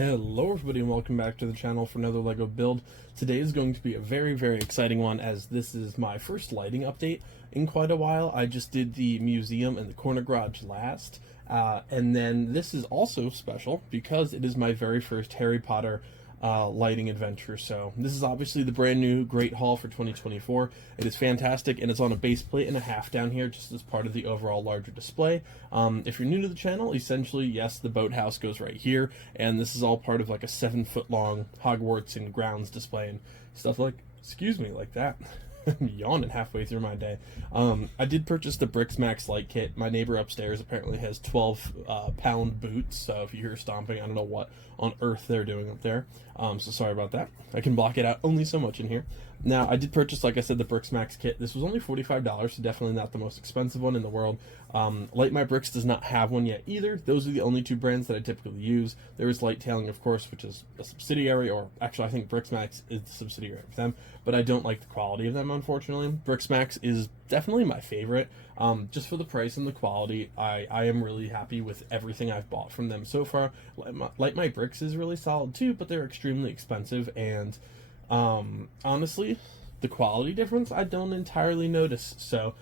Hello everybody and welcome back to the channel for another LEGO build. Today is going to be a very exciting one, as this is my first lighting update in quite a while. I just did the museum and the corner garage last, and then this is also special because it is my very first Harry Potter lighting adventure. So this is obviously the brand new Great Hall for 2024. It is fantastic, and it's on a base plate and a half down here just as part of the overall larger display. If you're new to the channel, essentially, yes, the boathouse goes right here, and this is all part of like a 7-foot long Hogwarts and grounds display and stuff like, excuse me, like that. I'm yawning halfway through my day. I did purchase the Bricks Max light kit. My neighbor upstairs apparently has 12-pound boots, so if you hear stomping, I don't know what on earth they're doing up there. So sorry about that. I can block it out only so much in here. Now, I did purchase, like I said, the Bricks Max kit. This was only $45, so definitely not the most expensive one in the world. Light My Bricks does not have one yet either. Those are the only two brands that I typically use. There is Light Tailing, of course, which is a subsidiary, or actually I think Bricks Max is the subsidiary of them, but I don't like the quality of them, unfortunately. Bricks Max is definitely my favorite. Just for the price and the quality, I am really happy with everything I've bought from them so far. Light My Bricks is really solid too, but they're extremely expensive, and honestly, the quality difference I don't entirely notice. So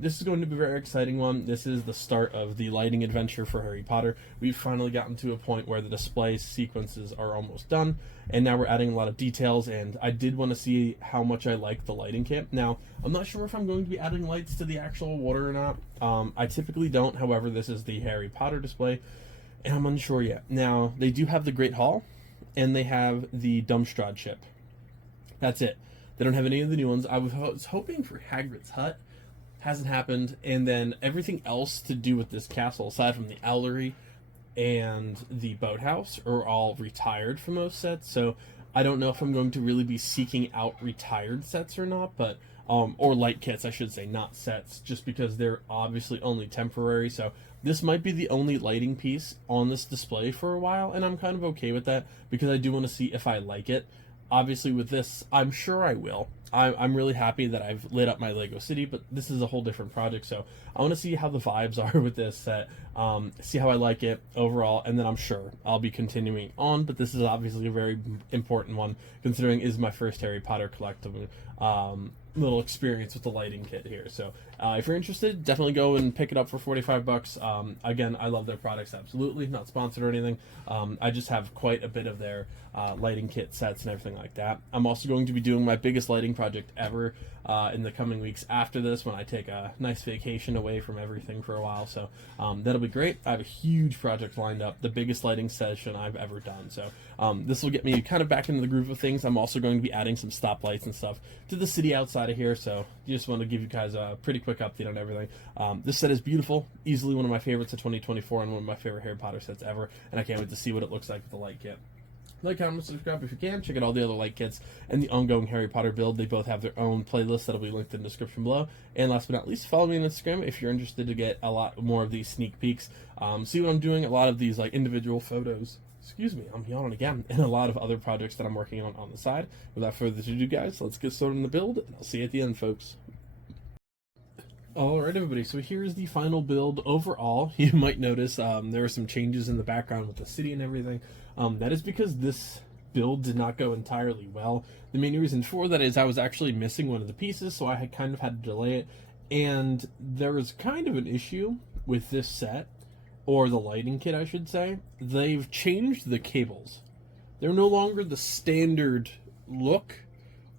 this is going to be a very exciting one. This is the start of the lighting adventure for Harry Potter. We've finally gotten to a point where the display sequences are almost done, and now we're adding a lot of details, and I did want to see how much I like the lighting kit. Now, I'm not sure if I'm going to be adding lights to the actual water or not. I typically don't. However, this is the Harry Potter display, and I'm unsure yet. Now, they do have the Great Hall, and they have the Dumbstrad ship. That's it. They don't have any of the new ones. I was hoping for Hagrid's hut. Hasn't happened. And then everything else to do with this castle, aside from the owlery and the boathouse, are all retired for most sets. So I don't know if I'm going to really be seeking out retired sets or not, but or light kits, I should say, not sets, just because they're obviously only temporary. So this might be the only lighting piece on this display for a while, and I'm kind of okay with that because I do want to see if I like it. Obviously, with this, I'm sure I will. I'm really happy that I've lit up my Lego City, but this is a whole different project, so I want to see how the vibes are with this set, see how I like it overall, and then I'm sure I'll be continuing on, but this is obviously a very important one, considering it is my first Harry Potter collectible little experience with the lighting kit here. So if you're interested, definitely go and pick it up for $45. Again, I love their products, absolutely, not sponsored or anything. I just have quite a bit of their lighting kit sets and everything like that. I'm also going to be doing my biggest lighting project ever in the coming weeks after this, when I take a nice vacation away from everything for a while. So that'll be great. I have a huge project lined up, the biggest lighting session I've ever done. So this will get me kind of back into the groove of things. I'm also going to be adding some stoplights and stuff to the city outside of here, so just want to give you guys a pretty quick update on everything. This set is beautiful, easily one of my favorites of 2024, and one of my favorite Harry Potter sets ever, and I can't wait to see what it looks like with the light kit. Like, comment, subscribe if you can. Check out all the other light kits and the ongoing Harry Potter build. They both have their own playlists that'll be linked in the description below. And last but not least, follow me on Instagram if you're interested to get a lot more of these sneak peeks. See what I'm doing, a lot of these like individual photos. Excuse me, I'm yawning again. And a lot of other projects that I'm working on the side. Without further ado, guys, let's get started on the build, and I'll see you at the end, folks. Alright, everybody, so here's the final build overall. You might notice there are some changes in the background with the city and everything. That is because this build did not go entirely well. The main reason for that is I was actually missing one of the pieces, so I had kind of had to delay it. And there was kind of an issue with this set, or the lighting kit, I should say. They've changed the cables. They're no longer the standard look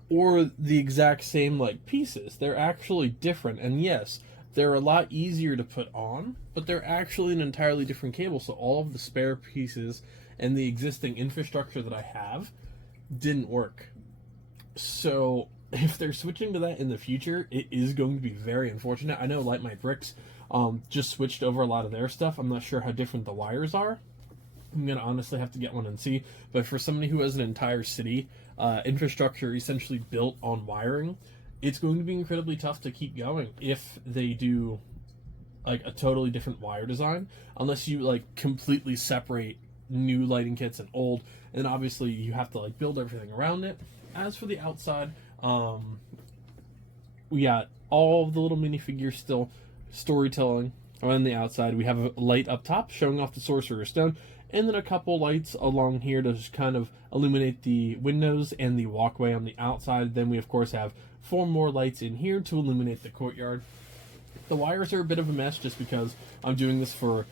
or the exact same like pieces. They're actually different, and yes, they're a lot easier to put on, but they're actually an entirely different cable. So all of the spare pieces and the existing infrastructure that I have didn't work. So if they're switching to that in the future, it is going to be very unfortunate. I know Light My Bricks just switched over a lot of their stuff. I'm not sure how different the wires are. I'm gonna honestly have to get one and see, but for somebody who has an entire city infrastructure essentially built on wiring, it's going to be incredibly tough to keep going if they do like a totally different wire design, unless you like completely separate new lighting kits and old, and obviously you have to like build everything around it. As for the outside, we got all of the little minifigures still storytelling on the outside. We have a light up top showing off the Sorcerer's Stone, and then a couple lights along here to just kind of illuminate the windows and the walkway on the outside. Then we of course have 4 more lights in here to illuminate the courtyard. The wires are a bit of a mess just because I'm doing this for,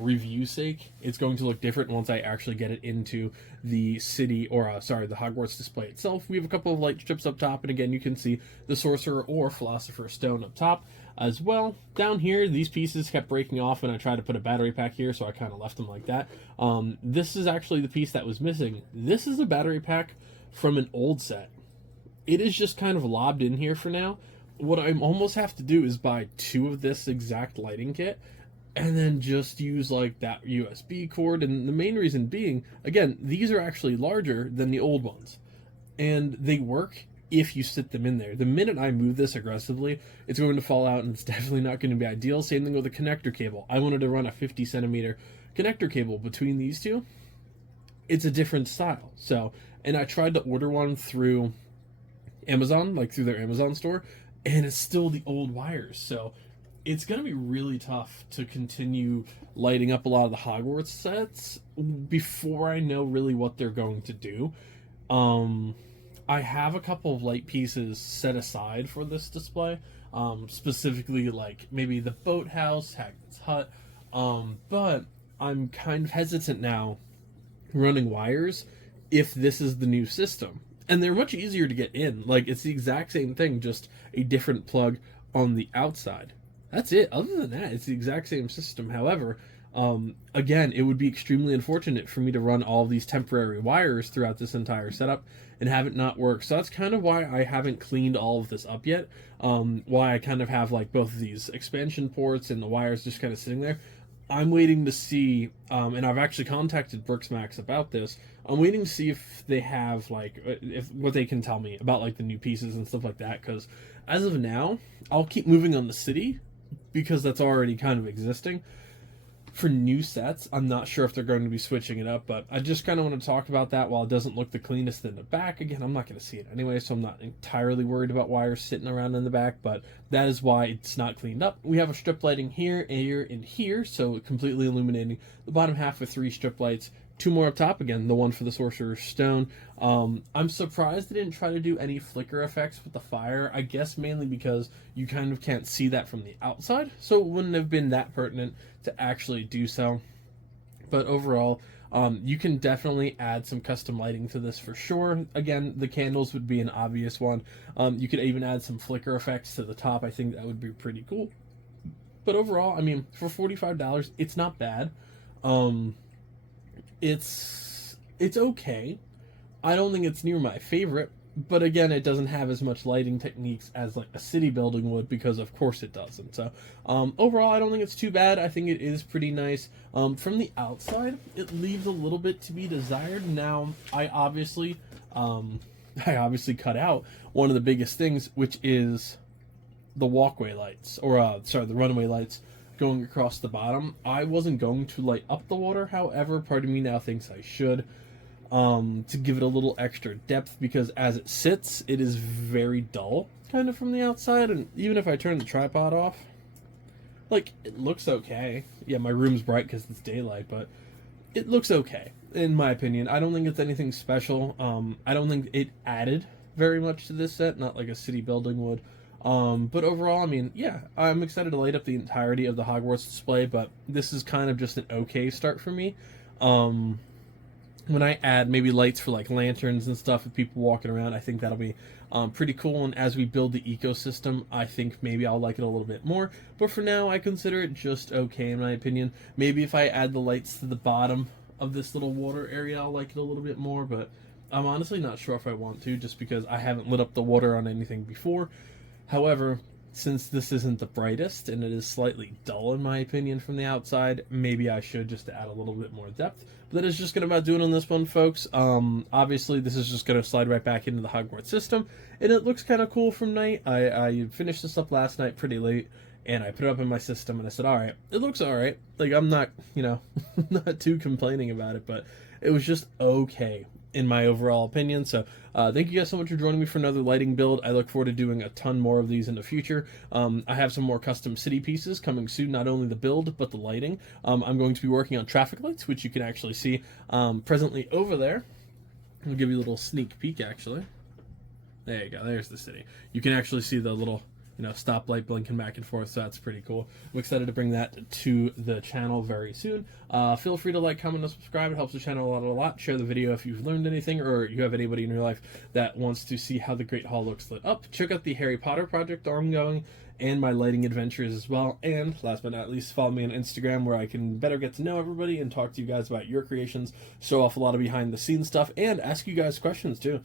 review sake. It's going to look different once I actually get it into the city, or the Hogwarts display itself. We have a couple of light strips up top, and again, you can see the Sorcerer or Philosopher's Stone up top as well. Down here, these pieces kept breaking off, and I tried to put a battery pack here, so I kind of left them like that. This is actually the piece that was missing. This is a battery pack from an old set. It is just kind of lobbed in here for now. What I almost have to do is buy 2 of this exact lighting kit, and then just use like that USB cord. And the main reason being, again, these are actually larger than the old ones, and they work if you sit them in there. The minute I move this aggressively, it's going to fall out, and it's definitely not going to be ideal. Same thing with the connector cable. I wanted to run a 50 centimeter connector cable between these two. It's a different style. So, and I tried to order one through Amazon, like through their Amazon store, and it's still the old wires. So it's going to be really tough to continue lighting up a lot of the Hogwarts sets before I know really what they're going to do. I have a couple of light pieces set aside for this display, specifically like maybe the boathouse, Hagrid's hut, but I'm kind of hesitant now running wires if this is the new system. And they're much easier to get in. Like, it's the exact same thing, just a different plug on the outside. That's it. Other than that, it's the exact same system. However, again, it would be extremely unfortunate for me to run all of these temporary wires throughout this entire setup and have it not work. So that's kind of why I haven't cleaned all of this up yet. Why I kind of have like both of these expansion ports and the wires just kind of sitting there. I'm waiting to see, and I've actually contacted Brooksmax about this. I'm waiting to see if they have if what they can tell me about like the new pieces and stuff like that. Because as of now, I'll keep moving on the city because that's already kind of existing. For new sets, I'm not sure if they're going to be switching it up, but I just kind of want to talk about that. While it doesn't look the cleanest in the back, again, I'm not going to see it anyway, so I'm not entirely worried about wires sitting around in the back, but that is why it's not cleaned up. We have a strip lighting here, and here, so completely illuminating the bottom half with 3 strip lights. 2 more up top, again, the one for the Sorcerer's Stone. I'm surprised they didn't try to do any flicker effects with the fire, I guess mainly because you kind of can't see that from the outside, so it wouldn't have been that pertinent to actually do so. But overall, you can definitely add some custom lighting to this for sure. Again, the candles would be an obvious one. You could even add some flicker effects to the top. I think that would be pretty cool. But overall, I mean, for $45, it's not bad. It's okay. I don't think it's near my favorite, but again, it doesn't have as much lighting techniques as like a city building would, because of course it doesn't. So overall, I don't think it's too bad. I think it is pretty nice. From the outside, it leaves a little bit to be desired. Now, I obviously cut out one of the biggest things, which is the walkway lights, or the runway lights going across the bottom. I wasn't going to light up the water, however, part of me now thinks I should, to give it a little extra depth, because as it sits, it is very dull, kind of from the outside, and even if I turn the tripod off, like, it looks okay. Yeah, my room's bright because it's daylight, but it looks okay, in my opinion. I don't think it's anything special. I don't think it added very much to this set, not like a city building would. But overall, I mean, yeah, I'm excited to light up the entirety of the Hogwarts display, but this is kind of just an okay start for me. When I add maybe lights for like lanterns and stuff with people walking around, I think that'll be pretty cool. And as we build the ecosystem, I think maybe I'll like it a little bit more. But for now, I consider it just okay, in my opinion. Maybe if I add the lights to the bottom of this little water area, I'll like it a little bit more, but I'm honestly not sure if I want to, just because I haven't lit up the water on anything before. However, since this isn't the brightest and it is slightly dull in my opinion from the outside, maybe I should, just to add a little bit more depth. But that is just going to about do it on this one, folks. Obviously, this is just going to slide right back into the Hogwarts system, and it looks kind of cool from night. I finished this up last night pretty late, and I put it up in my system, and I said, alright, it looks alright. Like, I'm not, not too complaining about it, but It was just okay in my overall opinion. So thank you guys so much for joining me for another lighting build. I look forward to doing a ton more of these in the future. I have some more custom city pieces coming soon, not only the build but the lighting. I'm going to be working on traffic lights, which you can actually see presently over there. I'll give you a little sneak peek actually. There you go, there's the city. You can actually see the little stoplight blinking back and forth, so that's pretty cool. I'm excited to bring that to the channel very soon. Feel free to like, comment, and subscribe. It helps the channel a lot. Share the video if you've learned anything, or you have anybody in your life that wants to see how the Great Hall looks lit up. Check out the Harry Potter project ongoing, and my lighting adventures as well. And last but not least, follow me on Instagram, where I can better get to know everybody and talk to you guys about your creations, show off a lot of behind the scenes stuff, and ask you guys questions too.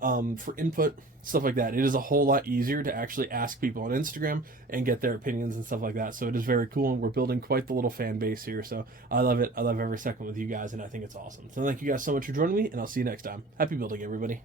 For input, stuff like that. It is a whole lot easier to actually ask people on Instagram and get their opinions and stuff like that. So it is very cool, and we're building quite the little fan base here. So I love it. I love every second with you guys, and I think it's awesome. So thank you guys so much for joining me, and I'll see you next time. Happy building, everybody.